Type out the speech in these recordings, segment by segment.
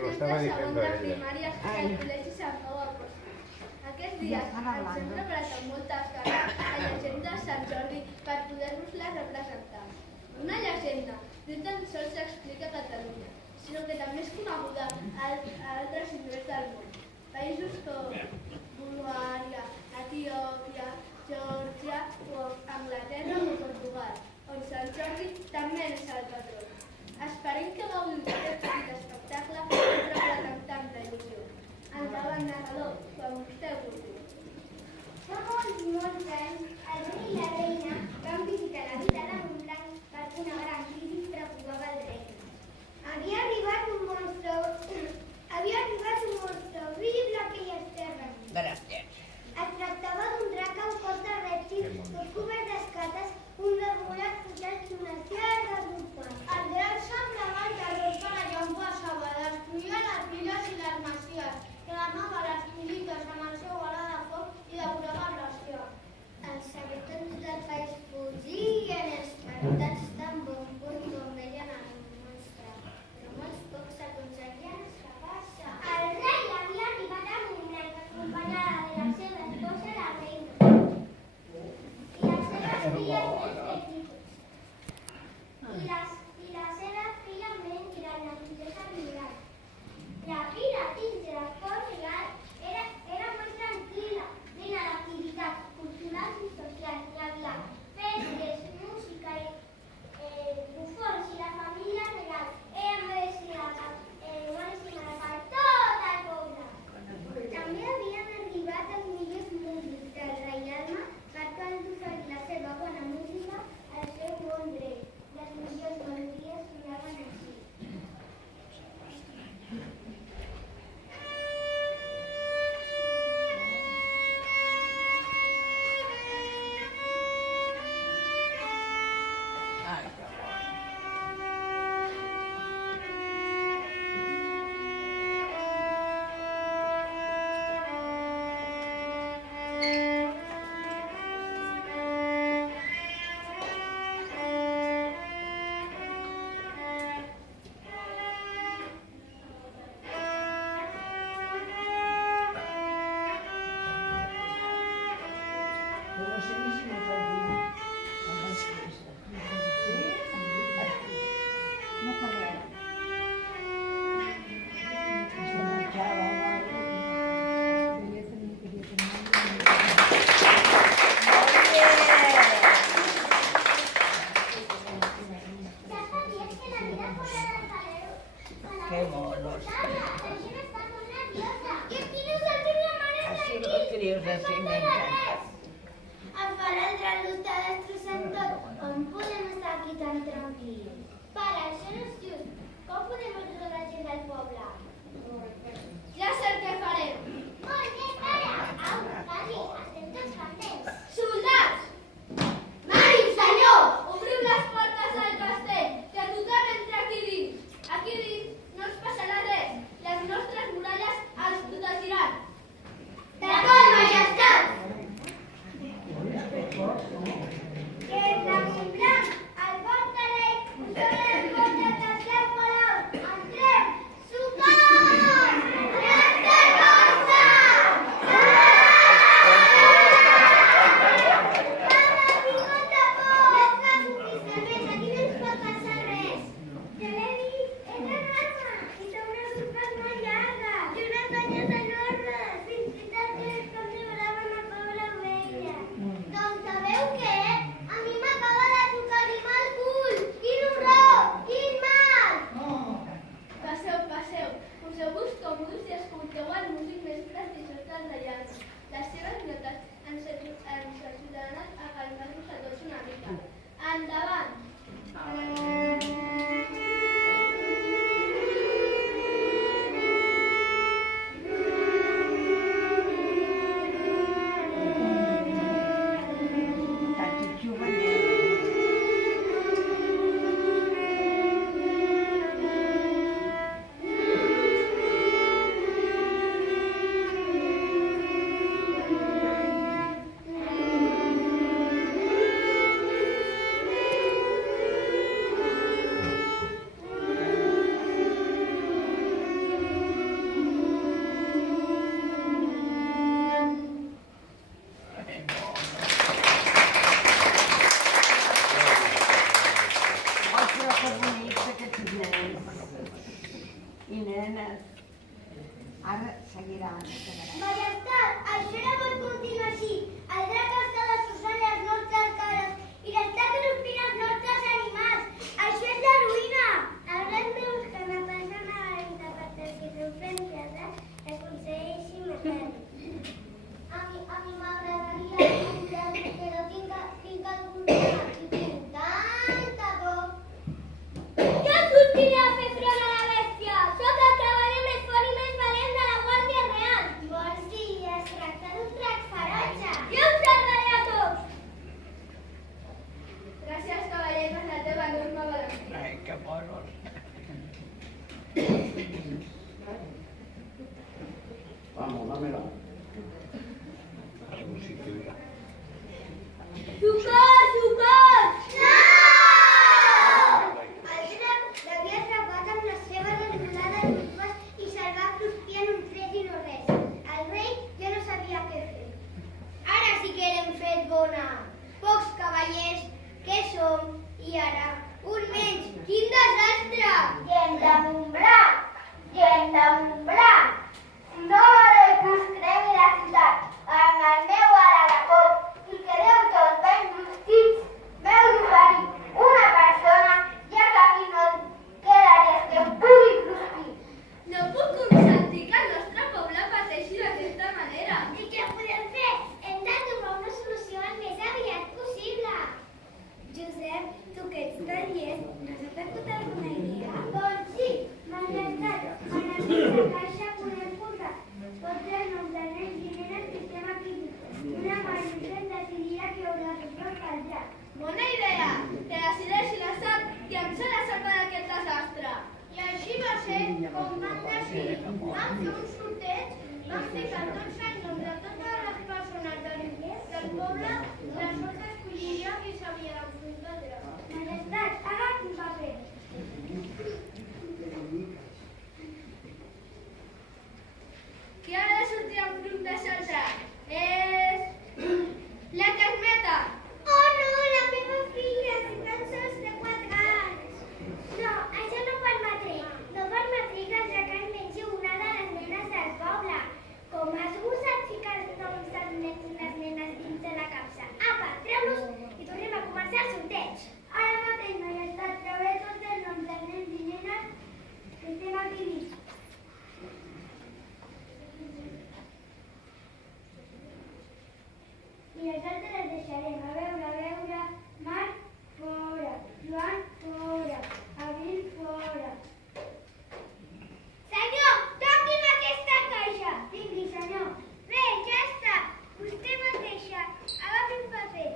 des de segon de primària al Col·legi Sant Pau Apòstol. Aquests dies ens hem preparat amb moltes ganes la llegenda de Sant Jordi per poder-vos-la representar. Una llegenda no tan sols s'explica a Catalunya, sinó que també és coneguda a altres indrets del món. Països com Bulgària, Etiòpia, Geòrgia o Anglaterra o Portugal, on Sant Jordi també és el patró. Esperem que gaudiu d'aquest petit espectacle preparat amb tanta il·lusió. Endavant, narrador, quan vostè vulgui. Fa molts anys, el rei i la reina van visitar la vila de Montblanc perquè una gran crisi preocupava el rei. Havia arribat un monstre horrible a aquelles terres. Gràcies. Es tractava d'un drac amb cos de rèptil, tot cobert d'escates, un regulat pujat i unes llargues urpes. El drac semblava el terror per allà on passava, destruïa les viles i les masies, cremava les collites amb el seu ala de foc i devorava el bestiar. Els habitants del país fugien espantats tan bon punt com veien el monstre, però molts pocs aconseguien escapar-se. El rei havia arribat a Montblanc acompanyada de la seva esposa, la reina, i les seves filles més petites. I la seva filla més gran, la princesa Mirat. La vida dins del cor real era molt tranquil·la, plena d'activitats culturals i socials. Hi havia festes, música, bufons i la família real era molt estimada per tot el poble. També havien arribat els millors músics del reialme per tal d'oferir la seva bona música al seu bon rei. Les millors melodies sonaven així. Ai, que bo. No sé ni si m'ho faig dir. No fa res. Ja sabies que la vida fora del palau. Que monos. La gent està molt nerviosa. I aquí nosaltres la mare Així los crios així m'encanta. El paladre ho està destrossant tot. Com podem estar aquí tan tranquils? Pare, això no és just. Com podem ajudar la gent del poble? Ja sé el que farem. Molt bé, pare. Au, quasi, estem tots contents. Soldats! Mai, senyor! Obriu les portes del castell, que tothom entra aquí dins. Aquí dins no us passarà res. Les nostres muralles els protegiran. D'acord, majestat! Que la Montblanc, el vostre rei, us dona les portes dels nenes. Ara seguirà. Majestat, això no pot continuar així. El drac està destrossant les nostres cases i l'està corrompint els nostres animals. Això és la ruïna. Haurem de buscar una persona valenta perquè referència aconsegueixi matar-lo. A mi m'agradaria però tinc algun tema i tinc tanta por. Jo sortiré a fer front a la bèstia. Soc el cavaller més fort i més valent de la Guàrdia Real. Vols dir, es tracta d'un drac ferotge. Jo us salvaré a tots. Gràcies, cavaller, per la teva enorme valentia. Ai, que moros. Vamos, dámela. Socors, socors! No! El drac l'havia atrapat amb les seves enrolades urpes i se'l va cruspir en un fred i no res. El rei ja no sabia què fer. Ara sí que l'hem fet bona. Pocs cavallers, què som? I ara, un menys. Quin desastre! Gent de Montblanc! Gent de Montblanc! No voleu que us cremi la ciutat amb el meu alagafot i quedeu tots ben rostits. M'heu d'oferir una persona ja que aquí no queda res que em pugui cruspir. No puc consentir que el nostre poble pateixi d'aquesta manera. I què podem fer? Hem de trobar una solució el més aviat possible. Josep, tu que ets tan llest, no s'ha t'acut alguna idea? Doncs sí, majestat, en aquesta caixa podem posar tots els noms de nens i nenes que estem aquí. Una majoria decidirà qui haurà de fer el drac. Bona idea! Que decideixi la SAT i em sé la salva d'aquest desastre. I així va ser com vam decidir. Vam fer un sorteig, vam ficar tots els noms de totes les persones del poble, la sort escolliria qui s'havia d'enfrontar al drac. Majestat, agafi un paper. Qui ha de sortir en enfrontar-se al drac? És... la Carmeta! Oh no, la meva filla, si tan sols té 4 anys. No, això no permetré. No permetré que el drac es mengi una de les nenes del poble. Com has gosat ficar els noms dels nens i les nenes dins de la capsa? Apa, treu-los i tornem a començar el sorteig. Ara mateix, majestat, trauré tots els noms dels nens i nenes que estem aquí dins. I les altres les deixarem. A veure. Marc, fora. Joan, fora. Abril, fora. Senyor, toqui'm aquesta caixa. Vingui, senyor. Bé, ja està. Vostè mateixa. Agafi un paper.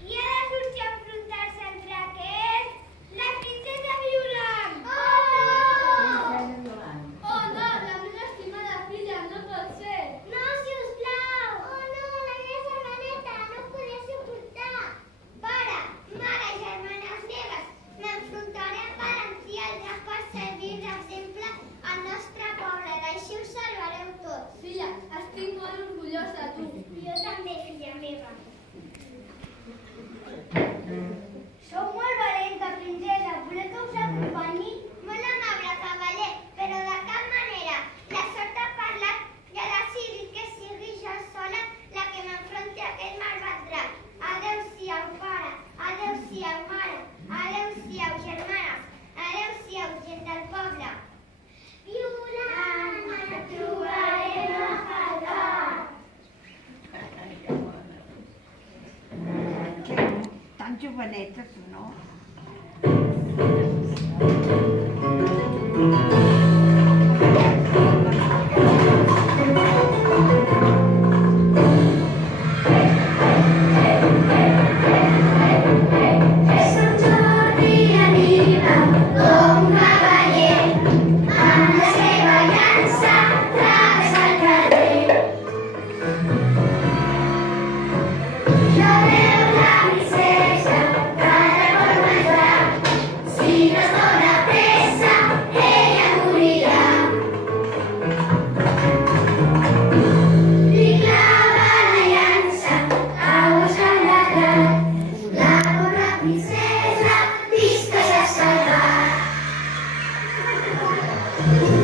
Qui ha de sortir a enfrontar-se al drac és la princesa Violant. Oh! Oh no, la meva estimada filla, no pot ser! No, sisplau! Oh no, la meva germaneta, no ho podia suportar! Pare, mare i germanes meves, m'enfrontaré amb valentia al drac per servir d'exemple al nostre poble, així us salvareu tots. Filla, estic molt orgullosa de tu. Jo també, filla meva. Sou molt valenta, princesa. Voleu que us acompanyi? Molt amable, cavaller, però de cap manera. La sort ha parlat i ha decidit que sigui jo sola la que m'enfronti a aquest malvat drac. Adéu-siau, pare. Adéu-siau, mare. Adéu-siau, germanes. Adéu-siau, gent del poble. Violant, et trobarem a faltar. Tan joveneta, tu, no? Sant Jordi arriba com un cavaller, amb la seva llança travessa el carrer. Jo veu la princesa que vol menjar, si no es dona pressa, ella Thank you.